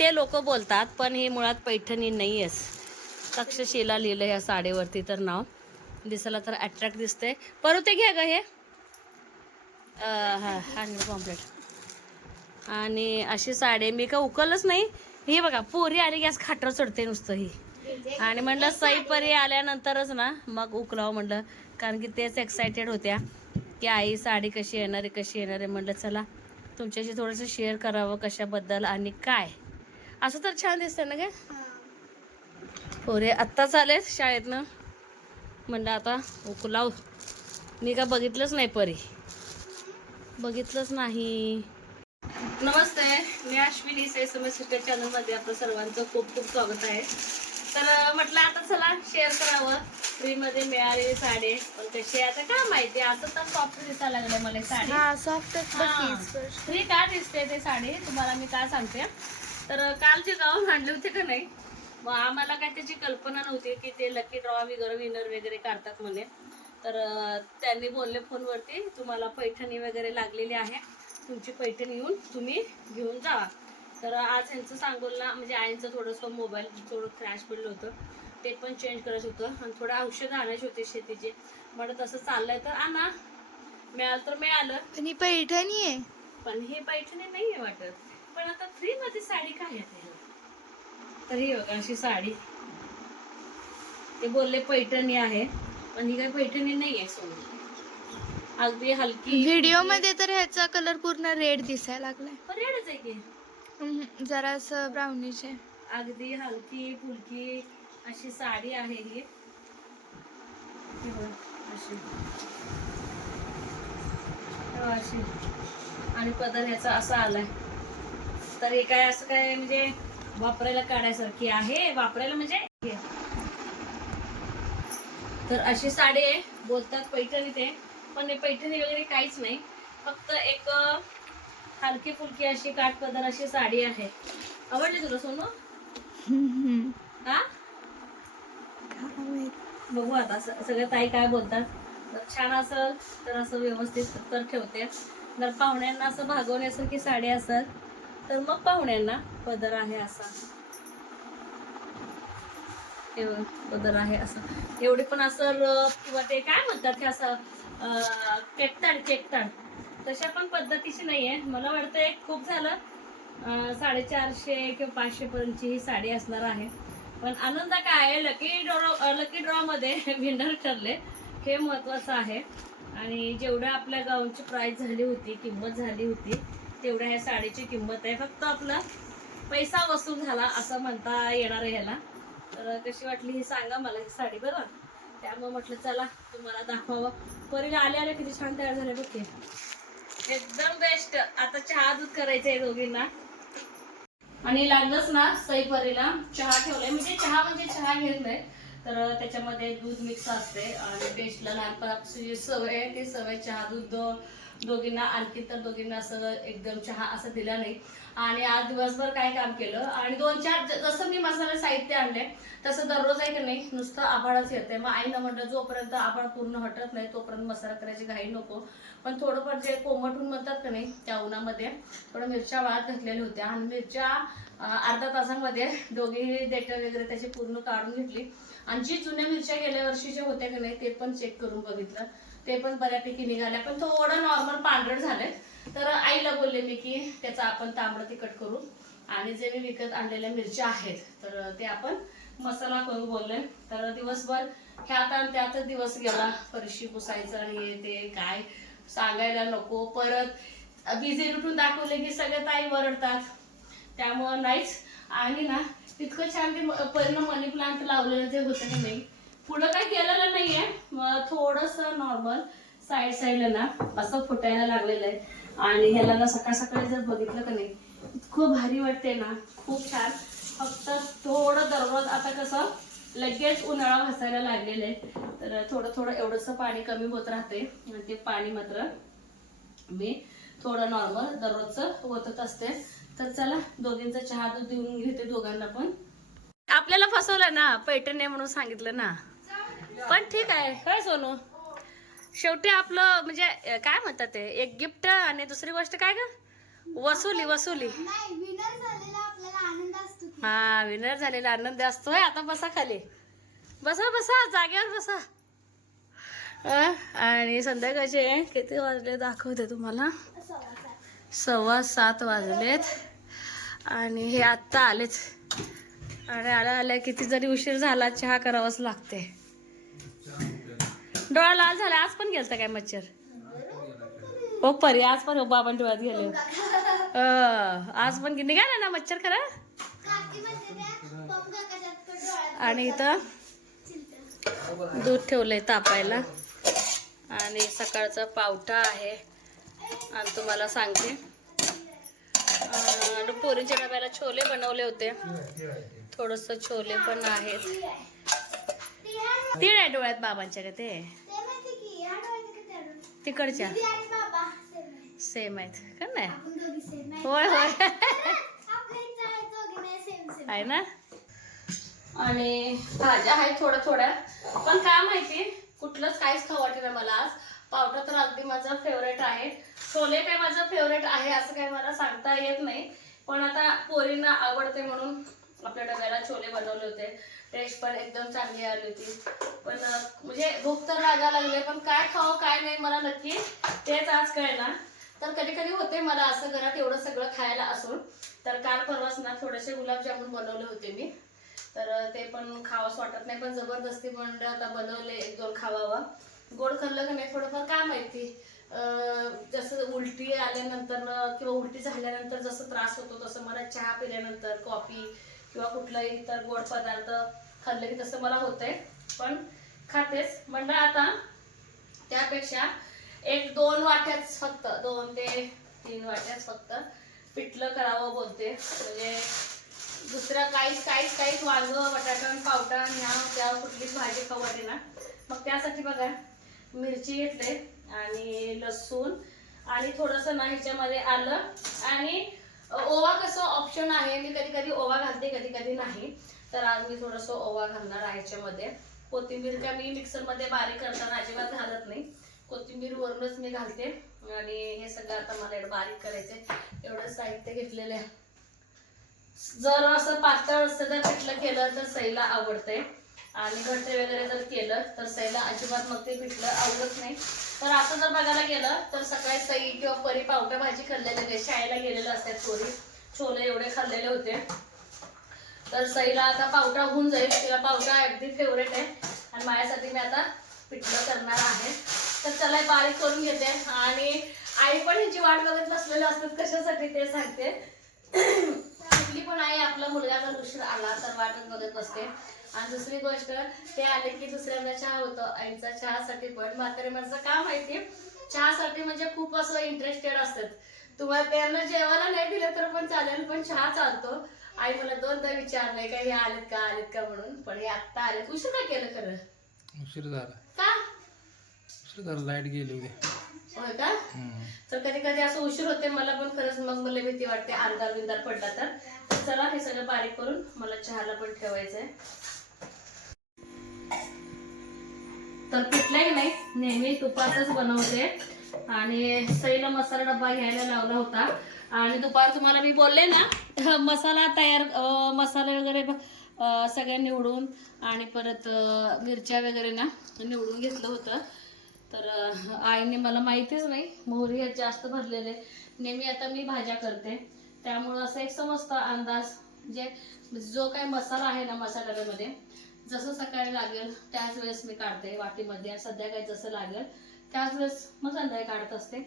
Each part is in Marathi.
ते लोक बोलतात, पण हे मुळात पैठणी नाही आहेस. तक्षशिला लिहिलं ह्या साडीवरती तर नाव. दिसायला तर अट्रॅक्ट दिसते. परत ते घ्या ग हे. हा 100 कॉम्प्लेट. आणि अशी साडी मी का उकलच नाही. ही बघा पोरी आली गॅस खाटर चढते नुसतं ही. आणि म्हणलं सईपरी आल्यानंतरच ना मग उकलावं म्हणलं, कारण की तेच एक्सायटेड होत्या की आई साडी कशी येणार आहे, कशी येणार आहे. म्हणलं चला तुमच्याशी थोडंसं शेअर करावं कशाबद्दल आणि काय. असं तर छान दिसतं ना ग. पोरे आत्ताच आलेत शाळेतनं. म्हणलं आता उकलाव. मी का बघितलंच नाही परी, बघितलंच नाही. नमस्ते, मी अश्विनी SMS चॅनलमध्ये आपलं सर्वांचं खूप खूप स्वागत आहे. तर म्हटलं आता चला शेअर करावं. फ्रीमध्ये मिळालेली साडी पण कशी आता काय माहिती. असं तर सॉफ्ट दिसायला लागलं मला साडी. फ्री का दिसते ते साडी तुम्हाला मी काय सांगते. तर काल जे गाऊन आणले होते का नाही, मग आम्हाला काय त्याची कल्पना नव्हती की ते लकी ड्रॉ वगैरे विनर वगैरे काढतात म्हणे. तर त्यांनी बोलले फोनवरती तुम्हाला पैठणी वगैरे लागलेली आहे, तुमची पैठणी येऊन तुम्ही घेऊन जावा. तर आज ह्यांचं सांगोलला म्हणजे आईंचं थोडंसं मोबाईल थोडं क्रॅश पडलं होतं, ते पण चेंज करायचं होतं आणि थोडं औषधं आणायचे होते शेतीचे. म्हणत तसं चाललंय तर आणा. मिळालं तर मिळालं. पण ही पैठणी आहे. पण हे पैठणी नाही आहे वाटत. पण आता फ्रीमध्ये साडी काय येते. तर ही बघा अशी साडी. ते बोलले पैठणी आहे पण ही काही पैठणी नाही आहे. सोनी अगदी हलकी. व्हिडिओ मध्ये तर ह्याचा कलर पूर्ण रेड दिसायला लागलाय. रेडच आहे की. जरासं ब्राउनिश आहे. अगदी हलकी फुलकी अशी साडी आहे ही. अशी अशी आणि पदर ह्याचा असा आलाय. तर हे काय असं काय म्हणजे वापरायला काढायसारखी आहे. वापरायला म्हणजे हे. तर अशी साडी आहे. बोलतात पैठणी ते, पण हे पैठणी वगैरे काहीच नाही. फक्त एक हलकी फुलकी अशी काठपदर अशी साडी आहे. आवडली तुला सोनू? हा बघू आता सगळ्या ताई काय बोलतात. छान असेल तर असं व्यवस्थित तर ठेवते. जर पाहुण्यांना असं भागवण्यासारखी साडी असेल तर मग पाहुण्यांना पदर आहे असा. पदर आहे असं एवढे पण असं किंवा ते काय म्हणतात हे असं केकताड तशा पण पद्धतीची नाहीये. मला वाटतं खूप झालं 450 किंवा 500 पर्यंतची ही साडी असणार आहे. पण आनंद काय आहे, लकी ड्रॉ मध्ये विनर ठरले हे महत्वाचं आहे. आणि जेवढ्या आपल्या गावची प्राइस झाली होती, किंमत झाली होती, तेवढ्या ह्या साडीची किंमत आहे. फक्त आपला पैसा वसूल झाला असं म्हणता येणार आहे ह्याला. तर कशी वाटली ही सांगा मला ही साडी. बरं त्यामुळे म्हटलं चला तुम्हाला दाखवावं. परीला आले किती छान तयार झाले बघ ते. एकदम बेस्ट. आता चहा दूध करायचंय दोघींना. आणि लागलंच ना सईपरीला चहा ठेवलाय. म्हणजे चहा घेत नाही तर त्याच्यामध्ये दूध मिक्स असते. आणि टेस्टला लहानपणापासून जी सवय आहे ती सवय चहा दूध दोघींना. आणखी तर दोघींना असं एकदम चहा असं दिला नाही. आणि आज दिवसभर काय काम केलं आणि 2-4 जसं मी मसाला साहित्य आणले तसं दररोज आहे की नाही नुसतं आभाळच येते. मग आईनं म्हटलं जोपर्यंत आभाळ पूर्ण हटत नाही तोपर्यंत मसाला करायची घाई नको. पण थोडंफार जे कोमटून म्हणतात का नाही त्या उन्हामध्ये थोडं मिरच्या वाळत घातलेल्या होत्या. आणि मिरच्या अर्धा तासामध्ये दोघी देठ वगैरे त्याची पूर्ण काढून घेतली. आणि जी जुन्या मिरच्या गेल्या वर्षीच्या होत्या की नाही ते पण चेक करून बघितलं, ते पण बऱ्यापैकी निघाल्या. पण थोडं नॉर्मल पांढरट झाले. तर आईला बोलले मी की त्याचा आपण तांबडं तिखट करू. आणि जे मी विकत आणलेल्या मिरच्या आहेत तर ते आपण मसाला करू बोलले. तर दिवसभर ह्यात आणि त्यातच दिवस गेला. फरशी पुसायचं आणि ते काय सांगायला नको. परत बिझी रुटून दाखवले की सगळे ताई वरडतात, त्यामुळं नाहीच. आणि ना इतकं छान ते परिणाम मनी प्लांट लावलेलं जे होतं की नाही पुढं काही केलेलं नाहीये. थोडस नॉर्मल साईडला ना असं फुटायला लागलेलं आहे. आणि ह्याला ना सकाळ सकाळी जर बघितलं का नाही खूप भारी वाटते ना, खूप छान. फक्त थोडं दररोज आता कसं लगेच उन्हाळा घासायला लागलेलं आहे तर थोडं थोडं एवढंसं पाणी कमी होत राहते. आणि ते पाणी मात्र मी थोडं नॉर्मल दररोजचं ओतत असते. तर चला दोघींचा चहा दूध देऊन घेते दोघांना पण. आपल्याला फसवलं ना पैठणी म्हणून सांगितलं ना, पण ठीक आहे. काय सोनू शेवटी आपलं म्हणजे काय म्हणतात ते एक गिफ्ट आणि दुसरी गोष्ट काय ग वसुली. नाही विनर झालेला आपल्याला आनंद हा विनर झालेला आनंद असतोय. आता बसा खाली, बसा बसा जागेवर बसा. आणि संध्याकाळचे किती वाजले दाखवते तुम्हाला. 7:15 वाजलेत आणि हे आत्ता आलेच. आणि आल्या किती जरी उशीर झाला चहा करावाच लागते. डोळा लाल झाला. आज पण गेलता काय मच्छर? हो परी आज पण बाबां डोळ्यात गेले. आज पण निघाला ना मच्छर खरं. आणि इथं दूध ठेवलंय तापायला आणि सकाळचा पावटा आहे. आणि तुम्हाला सांगते पोरींच्या डब्याला छोले बनवले होते. थोडस छोले पण आहेत. तीळ आहे डोळ्यात बाबांच्या का ते तिकडच्या सेम आहेत का नाही? होय होय आहे ना. आणि भाज्या आहेत थोड्या थोड्या. पण काय माहिती कुठलंच काहीच खाऊ वाटत नाही मला आज. पावटा तर अगदी माझं फेवरेट आहे. छोले काय माझं फेवरेट आहे असं काय मला सांगता येत नाही. पण आता पोरींना आवडते म्हणून आपल्या डब्याला छोले बनवले होते. टेस्ट पण एकदम चांगली आली होती. पण म्हणजे भूक तर लागायला लागले. पण काय खावं काय नाही मला नक्की तेच आज कळेना. तर कधी कधी होते मला असं घरात एवढं सगळं खायला असून. तर काल परवाच ना थोडेसे गुलाबजामुन बनवले होते मी. तर ते पण खावंच वाटत नाही. पण जबरदस्ती म्हणलं आता बनवले 1-2 खावावं. गोड खाल्लं का नाही थोडंफार काय माहिती जसं उलटी आल्यानंतर किंवा उलटी झाल्यानंतर जसं त्रास होतो तसं मला चहा पिल्यानंतर कॉफी किंवा कुठलाही इतर गोड पदार्थ खाल्ले की तसं मला होतंय. पण खातेच म्हणलं आता त्यापेक्षा 1-2 वाट्याच फक्त 2 ते 3 वाट्याच फक्त पिठलं करावं बोलते. म्हणजे दुसरं काहीच वांग बटाटा पावटा ह्या त्या कुठलीच भाजी खाऊ वाटे ना. मग त्यासाठी बघा मिरची घेतले आणि लसूण आणि थोडंसं ना ह्याच्यामध्ये आलं आणि ओवा. कसं ऑप्शन आहे. मी कधी कधी ओवा घालते कधी कधी नाही. तर आज मी थोडंसं ओवा घालणार आहे ह्याच्यामध्ये. कोथिंबीर का मी मिक्सरमध्ये बारीक करताना अजिबात घालत नाही. कोथिंबीर वरूनच मी घालते. आणि हे सगळं आता मला एवढं बारीक करायचंय. एवढं साहित्य घेतलेलं आहे. जर असं पातळ सगळं पिठलं केलं तर सईला आवडते. आणि घट्ट वगैरे जर केलं तर सईला अजिबात मग ते पिठलं आवडत नाही. तर असं जर बघायला गेलं तर सकाळी सई किंवा परी पावटा भाजी खाल्लेले शाळेला गेलेलं असतात. पोरी छोले एवढे खाल्लेले होते. तर सईला आता पावटा होऊन जाईल. तिला पावटा अगदी फेवरेट आहे. आणि माझ्यासाठी मी आता पिठलं करणार आहे. तर चला बारीक करून घेते. आणि आई पण ह्याची वाट बघत बसलेले असतात कशासाठी ते सांगते. कुठली पण आई आपला मुलगा जर उशीर आला तर वाटत बघत बसते. आणि दुसरी गोष्ट ते आले की दुसऱ्यांदा चहा होतो. आईचा चहासाठी पण म्हातारे माणसं का माहिती चहासाठी म्हणजे खूप असं इंटरेस्टेड असतात. तुम्हाला त्यांना जेवायला नाही दिलं तर पण चालेल पण चहा चालतो. आई मला 2दा विचारलंय का हे आलेत का म्हणून. पण हे आत्ता आलेत. उशीर का केलं खरं? उशीर झाला का? उशीर झाला लाईट गेली होती. होय का? तर कधी कधी असं उशीर होते मला पण खरंच. मग मला भीती वाटते अंधार बिंदार पडला तर. चला हे सगळं बारीक करून मला चहाला पण ठेवायचंय. तर पिठलं की नाही नेहमी तुपाचंच बनवते. आणि सईला मसाला डब्बा घ्यायला लावला होता. आणि दुपार तुम्हाला मी बोलले ना मसाला तयार मसाले वगैरे सगळे निवडून आणि परत मिरच्या वगैरे ना निवडून घेतलं होतं. तर आईने मला माहितीच नाही मोहरी जास्त भरलेले. नेहमी आता मी भाज्या करते त्यामुळं असं एक समजतं अंदाज. म्हणजे जो काही मसाला आहे ना मसाल्यामध्ये जसं सकाळी लागेल त्याच वेळेस मी काढते वाटीमध्ये. संध्याकाळी जसं लागेल त्याच वेळेस मग संध्याकाळी काढत असते.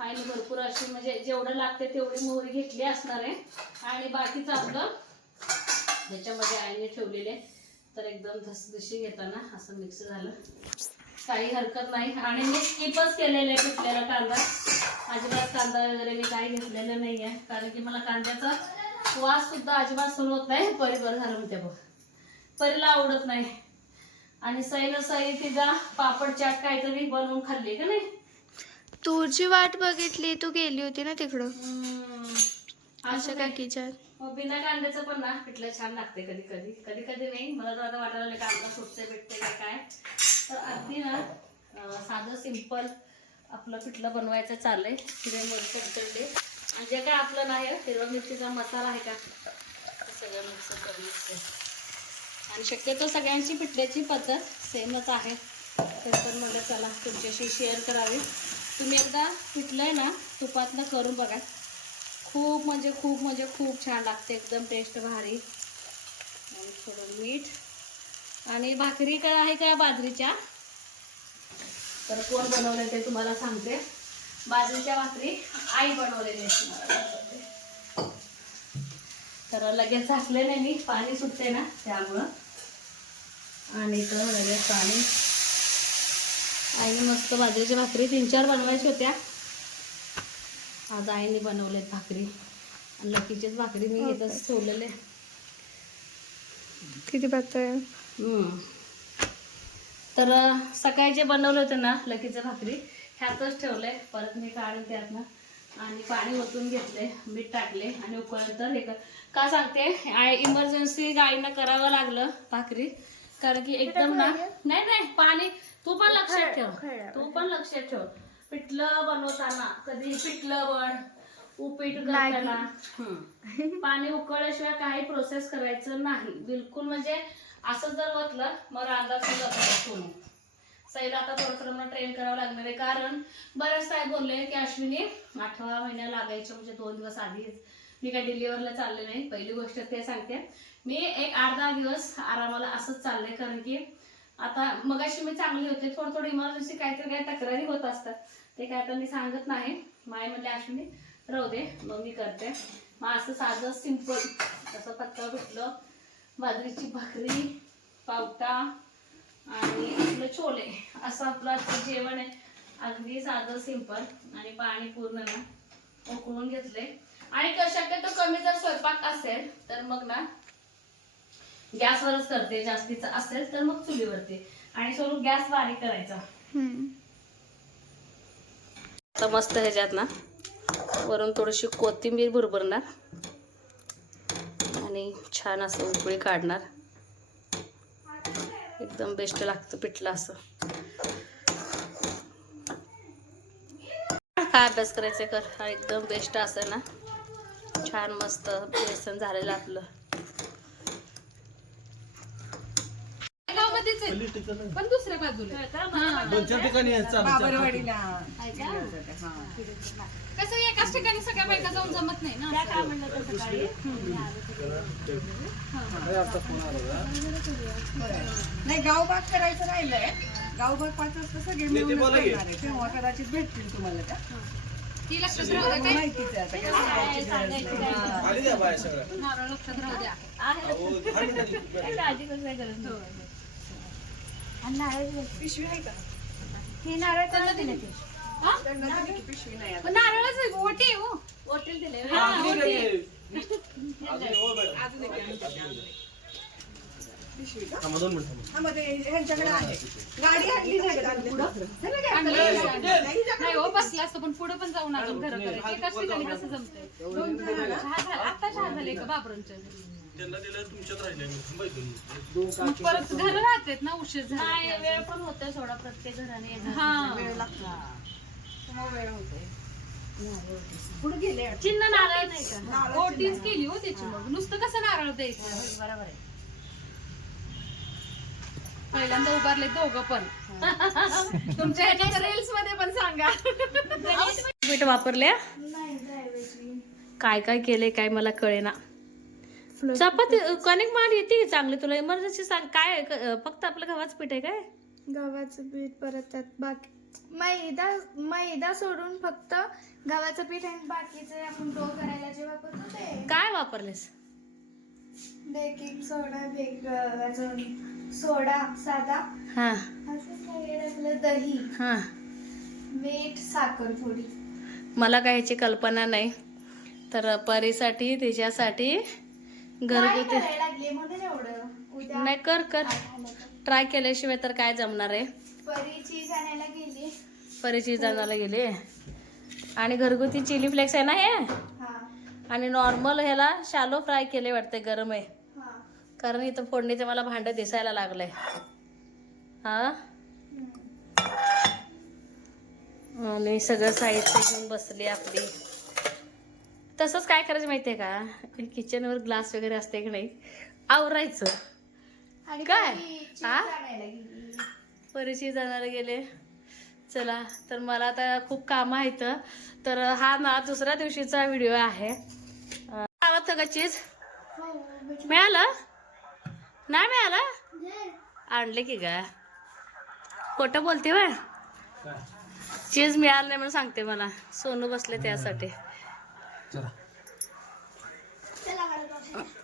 आईने भरपूर अशी म्हणजे जेवढं लागते तेवढी मोहरी घेतली असणार आहे. आणि बाकीचं आपलं त्याच्यामध्ये आईने ठेवलेले. तर एकदम धसधशी घेताना असं मिक्स झालं काही हरकत नाही. आणि मी स्किपच केलेलं आहे पिठलेला कांदा. अजिबात कांदा वगैरे मी काही घेतलेला नाही आहे. कारण की मला कांद्याचा वास सुद्धा अजिबात सहन होत नाही. परी बरं झालं म्हणते बघ परीला आवडत नाही. आणि सई तिचा पापड चाट काहीतरी बनवून खाल्ली का नाही. तुझी वाट बघितली तू गेली होती ना तिकडं असं काकीच्या. मग बिना कांद्याचं पण ना पिठलं छान लागते कधी कधी नाही. मला तर आता वाटायला लागलं कांदा सुटते भेटते का काय. तर अगदी ना साधं सिंपल आपलं पिठलं बनवायचं चाललंय. हिरव्या मिरची उचलली आणि जे काय आपलं नाही हिरव्या मिरचीचा मसाला आहे का सगळं सगळं मिक्स करून घेते. आणि शक्यतो सगळ्यांची पिठल्याची पद्धत सेमच आहे, तर पण म्हटलं चला तुमच्याशी शेअर करावी. तुम्ही एकदा पिठलं आहे ना तुपातनं करून बघा, खूप म्हणजे खूप छान लागते, एकदम टेस्ट भारी. आणि थोडं मीठ. आणि भाकरी काय आहे का बाजरीच्या, तर कोण बनवलं ते तुम्हाला सांगते. बाजरीच्या भाकरी आई बनवलेली आहे तुम्हाला. तर लगेच झाकले नाही मी, पाणी सुटते ना त्यामुळं. आणि तर लगेच पाणी. आईने मस्त बाजरीच्या भाकरी 3-4 बनवायच्या होत्या, आज आईने बनवलेत भाकरी. आणि लकीचीच भाकरी मी इथंच ठेवलेले. किती पातळ. तर सकाळी जे बनवलं होतं ना लकीच्या भाकरी ह्यातच ठेवले. परत मी काढून त्यातनं आणि पाणी ओतून घेतले, मीठ टाकले आणि उकळलं. हे का सांगते, इमर्जन्सी गाईनं करावं लागलं भाकरी, कारण की एकदम ना नाही पाणी. तू पण लक्षात ठेव, पिठलं बनवताना कधी पिठलं बन उपीट करताना पाणी उकळल्याशिवाय काही प्रोसेस करायचं नाही बिलकुल. म्हणजे असं जर म्हटलं मग अंदाज जातो. सईला आता थोडं मला ट्रेन करावं लागणार आहे, कारण बऱ्याच साहेब बोलले की अश्विनी 8व्या महिन्या लागायचं, म्हणजे 2 दिवस आधीच. मी काय डिलिव्हरला चालले नाही, पहिली गोष्ट ते सांगते. मी एक 8-10 दिवस आरामाला असंच चाललंय, कारण की आता मगाशी मी चांगली होते, थोडं इमर्जन्सी काहीतरी काही तक्रारी होत असतात, ते काय आता मी सांगत नाही. माय म्हणले अश्विनी राहू दे, मग मी करते. मग असं साधं सिंपल असं पत्ता भेटलं, बाजरीची भाकरी, पावटा आणि आपलं छोले, असं आपलं जेवण आहे. अगदी साधं सिंपल. आणि पाणी पूर्ण ना उकळून घेतले. आणि शक्यतो कमी जर स्वयंपाक असेल तर मग ना गॅसवरच करते, जास्तीचं असेल तर मग चुलीवरती. आणि सोडून गॅस बारीक करायचा. तर मस्त ह्याच्यात ना वरून थोडीशी कोथिंबीर भुरभरणार आणि छान असं उकळी काढणार. एकदम बेस्ट लागतं पिठलं असं. काय अभ्यास करायचं कर, हा एकदम बेस्ट असं ना छान मस्त बेसन झालेलं आपलं. पण दुसऱ्या बाजूला कसं एकाच ठिकाणी सगळ्या बायका जाऊन जमत नाही ना. काय म्हणलं सकाळी नाही, गावभाग करायचं राहिलंय. गावभाग 5 वाजता सगळे मिळून करणार आहे, तेव्हा कदाचित भेटतील तुम्हाला त्या. ती लक्षात राहू द्या, काय माहितीच आहे आता काय सांगायची गरज नाही. नारळ लक्षात राहू द्या. काळजी करू काय गरज नाही. पिशवी आहे का? हे नारळ त्यांना दिले ते. त्यांना दिली की पिशवी नाही आता. नारळच आहे, ओटी आहे हो. हॉटेल दिले. पिशवी का? हा, मग ते ह्यांच्याकडे आहे. गाडी आणली नाही का पुढं? नाही हो, बसला असतो पण पुढे पण जाऊन आपण घर करायचं. एकाच ठिकाणी कसं जमतंय. आता चहा झाले का बाबरांच्या परत घर राहतात ना, उशीर झाला. नाही, वेळ पण होतोय थोडा प्रत्येक घराने. हा, वेळ लागतो. मग वेळ होतोय. पुढे गेले चिन्ह नारळ नाही का? ओटीच केली हो त्याची. मग नुसतं कसं नारळ द्यायचं. बरोबर आहे. पहिल्यांदा उभारले दोघं पण. तुमच्या ह्याच्या रील्स मध्ये पण सांगा. मीठ वापरल्या काय काय केले काय मला कळेना. चपाती कणिक माल येते चांगली, तुला इमर्जन्सी सांग काय आहे? फक्त आपलं गव्हाचं पीठ आहे काय? गव्हाचं पीठ, परत त्यात बाकी मैदा सोडून फक्त गव्हाचं पीठ आणि बाकीचे आपण डो करायला जे वापरतो ते. काय वापरलेस? बेकिंग सोडा, सोडा साधा, हा असं काय टाकलं, दही, हा. मीठ, साखर थोडी. मला काय ह्याची कल्पना नाही, तर परीसाठी त्याच्यासाठी घरगुती करायला लागले म्हणून एवढं. उद्या नाही कर ट्राय केल्याशिवाय तर काय जमणार आहे. परी चीज आणायला गेली. परीची जाण्याला गेले. आणि घरगुती चिली फ्लेक्स आहे ना हे. हा आणि नॉर्मल ह्याला शालो फ्राय केले वाटते, गरम आहे. हा. कारण इथं फोडणीचं मला भांडं दिसायला लागलंय. हा. आणि सगळं साहित्य घेऊन बसली आपली. तसंच काय करायचं माहितीये का, किचनवर ग्लास वगैरे असते की नाही, आवरायचं. आणि काय? परी cheese हा? आणायला गेली. परिचय जाणारे गेले. चला तर मला आता खूप कामं आहेत. तर हा ना दुसऱ्या दिवशीचा व्हिडिओ आहे. आवडतं का चीज? हो, भेटलं. मिळालं नाही मिळालं? आणले की का खोटं बोलते वय? चीज मिळालं नाही म्हणून सांगते मला. सोनू बसले त्यासाठी. चला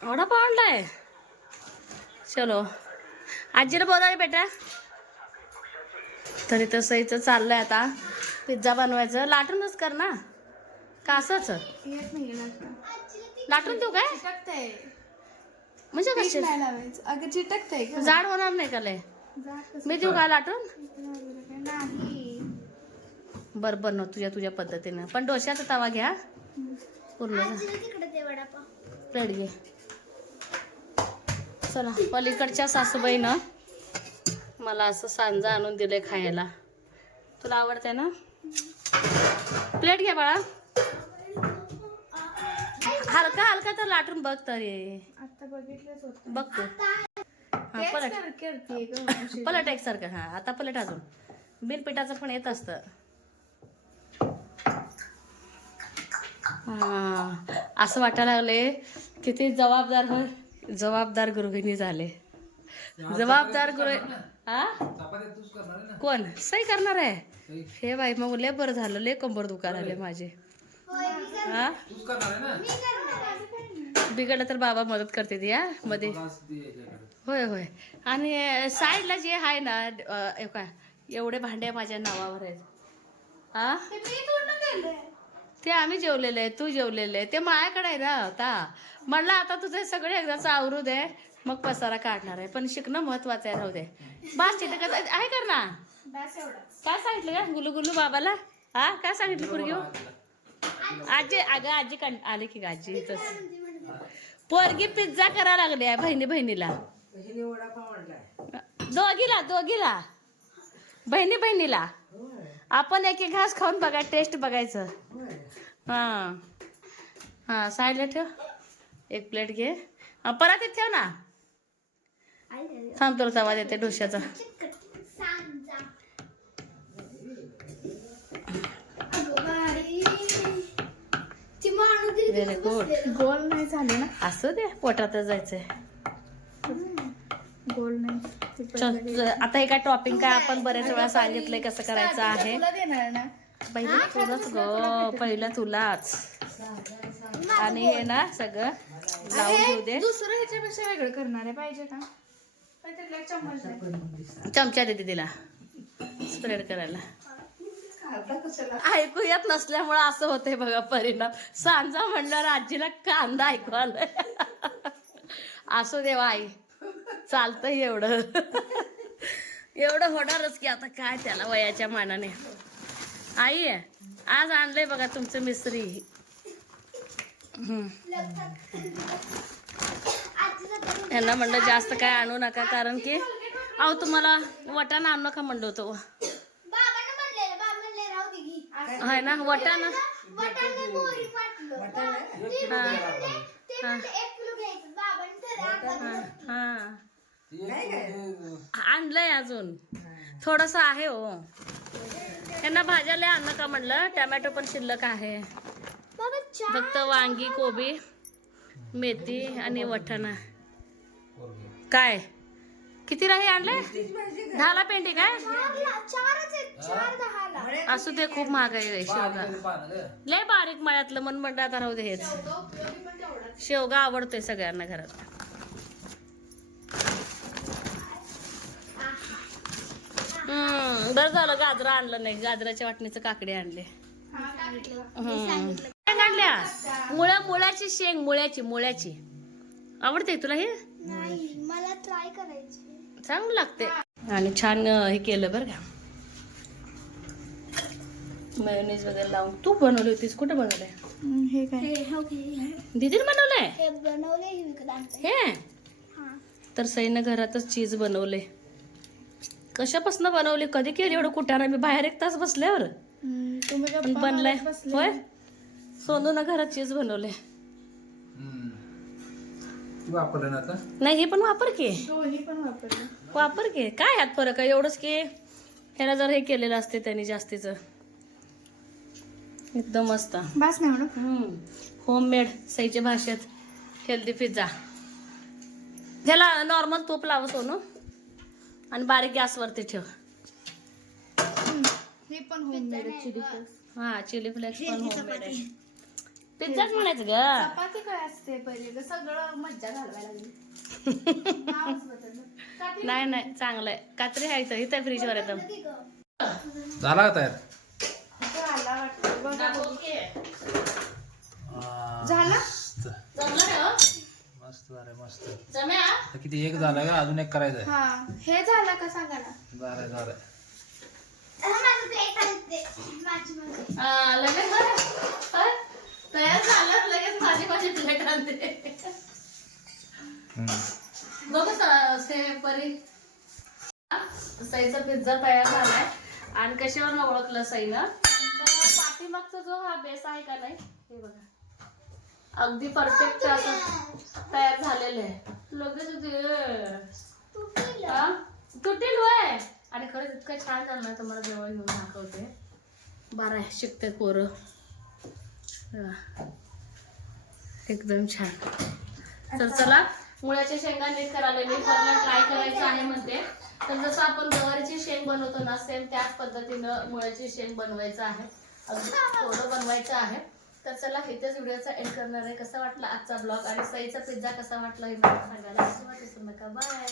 वडापाव आणलाय. चलो आजीला बोलाय बेटा. तर इथं सईचं चाललंय आता पिझ्झा बनवायचं. लाटूनच कर ना का असंच येत नाहीये लागतं. लाटून देऊ काय? चिटकतंय. म्हणजे पीठ कसे नाही लावायचं. अगं चिटकतंय का? जाड होणार नाही का लय? जा कसं मी देऊ का लाटून? नाही. बरं बनव तुझ्या पद्धतीनं. पण डोश्याचा तवा घ्या पूर्ण. प्लेट घे. चला पलीकडच्या सासूबाईनं मला असं सांजा आणून दिलंय खायला. तुला आवडतंय ना? प्लेट घ्या बाळा. हलका हलका तर लाटून बघ तरी. आता बघितलंच होतं. बघ तू. हा तेच पलट करते गं. पलट एकसारखं. हा आता पलट अजून. बिन पिठाचं पण येत असतं. हा असं वाटायला लागले किती जबाबदार गृहिणी झाले. जबाबदार गृहिणी. हा चपात्या तूच करणार आहे ना? कोण? सही करणार आहे. हे बाई मग लय बरं झालं. लय कंबर दुखायला आले माझे. हा तूच करणार आहे ना? बिघडलं तर बाबा मदत करते ती या मध्ये. ग्लास दे याच्याकडे. होय होय. आणि साईडला जे आहे ना काय एवढे भांडे माझ्या नावावर आहेत. हा ते मी पूर्ण केलंय. ते आम्ही जेवलेले आहे. तू जेवलेले आहे. ते माझ्याकडे आहे ना आता. म्हणलं आता तुझे सगळे एकदाच आवरू दे मग पसारा काढणार आहे. पण शिकणं महत्वाचं आहे. राहू दे. बास चिटकत आहे कर ना. बस एवढाच. काय सांगितलं का गुलू गुलू बाबाला? हा काय सांगितलं पोरगी? आजी अगं आजी आले की आजी इथंच. पोरगी पिझ्झा करायला लागली आहे बहिणीला. दोघीला बहिणीला. आपण एक घास खाऊन बघा. टेस्ट बघायचं. हा हा साईडला ठेव. एक प्लेट घे. परत इथे ठेव ना. थांब तुला तवा देते डोश्याचा. Very good. गोल नाही झाले ना. असं दे पोटातच जायचंय. गोल नाही. चल, आता हे काय टॉपिंग काय आपण बऱ्याच वेळा सांगितलंय कसं करायचं आहे. तुला देणार ना. पहिलं तुलाच ग. पहिलं तुलाच. आणि हे ना सगळं लावून घेऊ दे. दुसरं ह्याच्यापेक्षा वेगळं करणार आहे पाहिजे का? पण त्यातला एक चम्मच आहे. चमचा देते तिला स्प्रेड करायला. ऐकू येत नसल्यामुळे असं होतंय बघा परिणाम. सांजा म्हणल्यावर आजीला कांदा ऐकू आलाय. असो देवा आई चालतंय एवढं. एवढं होणारच की आता काय त्याला वयाच्या मानाने. आई आज आणलंय बघा तुमचं मिस्त्री. यांना म्हणलं जास्त काय आणू नका कारण की अहो तुम्हाला वटाणा आणू नका म्हणलं होतं. आहे ना वटाणा. आणलंय अजून थोडस आहे हो. यांना भाज्या लय आणू नका म्हणलं. टमॅटो पण शिल्लक आहे. फक्त वांगी कोबी मेथी आणि वटाणा. काय किती राही आणले? 10ला पेंडी काय? असू दे खूप महाग आहे शेवगा. लय बारीक मळ्यातलं मन म्हणलं आता राहू दे हेच. शेवगा आवडतोय सगळ्यांना घरात. बरं झालं गाजर आणलं नाही. गाजराच्या वाटणीचं काकडे आणले. शेंग आणल्या. मुळ्याची शेंग मुळ्याची आवडते तुला हे? नाही मला ट्राय करायची. चांगलं लागते. आणि छान हे केलं बरं का. मेयोनीज वगैरे लावून. तू बनवली होतीस? कुठं बनवलंय? हे काय? दीदीने बनवलंय हे बनवले विकत आणते. हे. तर सईनं घरातच चीज बनवले. कशापासून बनवली? कधी केली एवढं कुठाना? मी बाहेर 1 तास बसल्यावर तुम्ही बनलाय होय. सोनूनं घरात चीज बनवले. तू वापरलं ना आता? नाही हे पण वापर की, दोन्ही पण वापरलं. वापर की. काय ह्यात फरक आहे? एवढंच की ह्याला जर हे केलेलं असते त्यांनी जास्तीचं. एकदम मस्त. बस नाही म्हणून होममेड सईच्या भाषेत हेल्दी पिझ्झा. ह्याला नॉर्मल तूप लाव सोनू आणि बारीक गॅसवरती ठेव. हे पण होममेड चिली फ्लेक्स. हा चिली फ्लेक्स पण होममेड आहे. पिझ्झाच म्हणायचं ग. चपाती काय असते पहिले ग, सगळं मज्जा घालवायला लागली. नावच बदललं. काठी नाही नाही चांगलं आहे. कात्री आहे इथं, इथं फ्रीजवर येतं. झाला का तयार? झाला वाटतं बघा. आ, झाला? मस्त. जमलं ना? मस्त झालंय मस्त. जम्या? आता किती एक झालं का? अजून एक करायचंय. हा हे झालं का सांगा ना. झालंय झालंय. लगेच बरं. हा? तयार झालं लगेच माझी प्लेट आणते. बघू से परी सईचा पिझ्झा तयार झालाय. आणि कशावर ओळखलं सईनं तर पाठीमागचा जो हा बेस आहे का नाही हे बघा अगदी परफेक्ट असं तयार झालेलं आहे. लगेच तुटेल होय. आणि खरंच इतकं छान झालं ना, तुम्हाला जवळ घेऊन दाखवते. बरं आहे, शिकते पोरं. एकदम छान. तर चला मुळ्याच्या शेंगा नीट करायला मी पण ट्राय करायचं आहे म्हणते. तर जसं आपण गवारीची शेंग बनवतो ना सेम त्याच पद्धतीनं मुळ्याची शेंग बनवायचं आहे. अगदी थोडं बनवायचं आहे. तर चला इथेच व्हिडिओचा एंड करणार आहे. कसा वाटला आजचा ब्लॉग आणि सईचा पिझ्झा कसा वाटला हे मला सांगायला विसरू नका. बाय.